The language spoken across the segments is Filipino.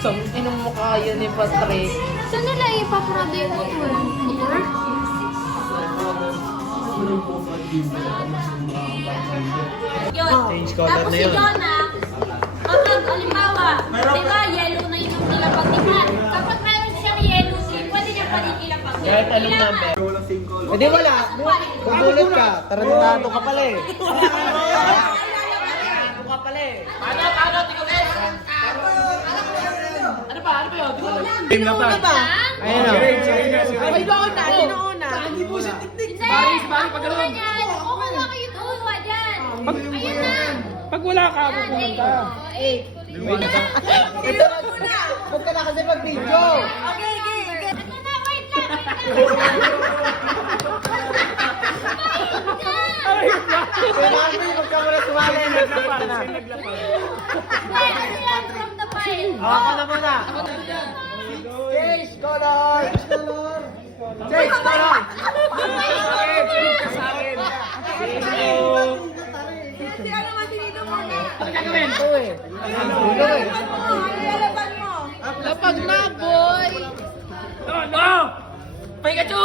Sa inong mukha yun ni Patrick. Saan nila ipaparado yung motor? Motor? Yun. Change color Tapos na si yun. Jonah, kapag halimbawa, di ba yellow na yung nilapag-ipan. Kapag meron siyang yellow sim, pwede niya pa rin ilapag. Kahit anong number. Eh di wala. Bubulot ka. Tarantado ka pala eh. Tarantado ka pala eh. Paano? Tingnan mo. Ano ba yun? Team na ba? Ayun o. Ay, doon na. Hindi po siya tiktik. Baris, pag Ano yan? Oo nga kayo doon. Dyan. Ayun na. Pag wala ka, pupunta. Ito na. Huwag ka na kasi mag-video. Ano na? Wait lang. Kailangan mo huwag ka muna sumali. Naglapag na. Wait, ano yan? From the file. Ako na muna. Change color. Change color. Ano gagawin? Ito eh. Ito eh. Lapag na, boy! No! Pikachu!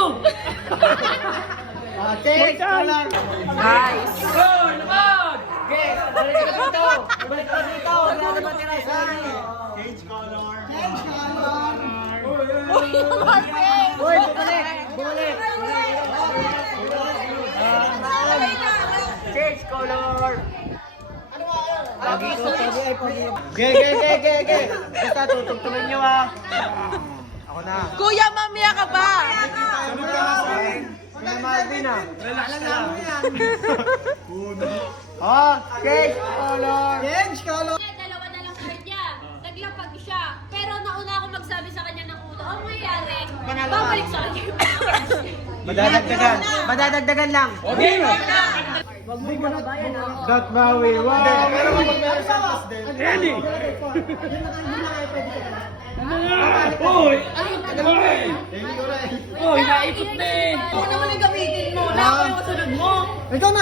Change color. Nice! Go! Lapag! Okay, balik ka dito. Balik ka dito. Wala naman tira sa Change color. Uy, bumalik. Bumalik. Change color. Lagi ko pwede ay pwede. Ge. Basta tutugtugin nyo ah. Ako na. Kuya, mamaya ka ba? Kaya Marvin ah. Relax ka lang. Oh, change color. Change color. Dalawa na lang card niya. Naglapag siya. Pero nauna ako magsabi sa kanya ng ulo. Ang mangyayari, babalik sa kanya. Madadagdagan lang. Okay! That Maui. Wow. Pero kung meron sa pas din. Ready! Uy! Uy, naikot na eh! Ako naman ang gamitin mo. Wala ako yung masunod mo. Ikaw na.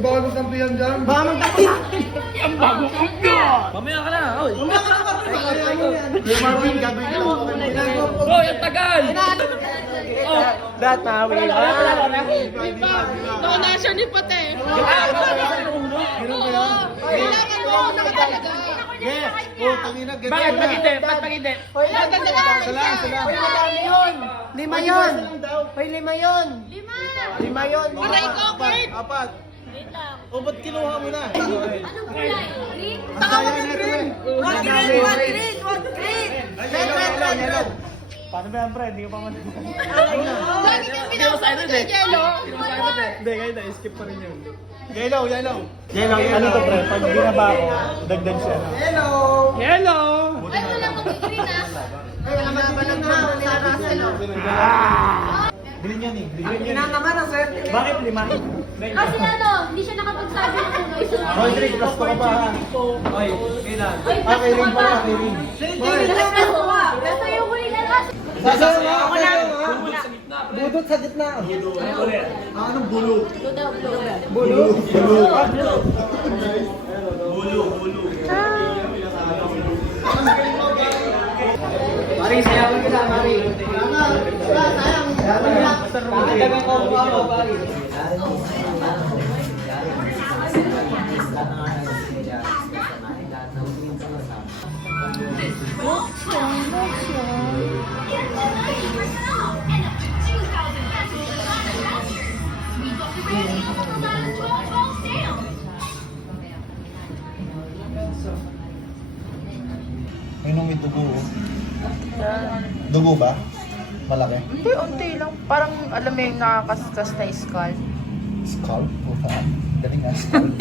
Baka gusto ng piyan dyan. Baka magkakit. Ang bago kong God! Mamaya ka na! Uy! Marvin, gagawin ka lang. Uy, ang tagal! Oh! That Maui. Nauna siya ni Pate. Kailangan mo ako nakatalaga. Yes. Oh, tangina. Bakit pag-hindi? Ba't pag-hindi? Hoy, madami yun. Lima yun. Hoy, lima yun. Lima yun. Aray ko, Kurt. Apat. Wait lang. O, ba't kinuha mo na? Anong kulay? Green? Tawag na green. One green. Red. Paano ba yan, pre? Hindi ko pa man. Lagi kang pinapagod kay Jello. Hindi, kayo na-skip pa rin yun. Yellow. Ano to, pre? Pag binaba ko, dagdag siya. Hello. Ay, wala mag-green ah. Bilhin yan eh. Bakit lima? Kasi ano, hindi siya nakapagsabi ng ulo. Hoy, Trick, plus pa ka pa ha? Hoy, kailan? Ay, Kay Ring pala, kay Ring. Basta yung huli na lang. Sasaw na ako na. Budot sa gitna. Anong bulo? Bulo. Mari, sayawan kita, Mari. Sayang. Dagan ko ako, Mari. Minum may dugo. Dugo ba? Malaki? Hindi, unti lang. Parang alam mo yung nakakaskas na skull. Skull? Galing nga skull.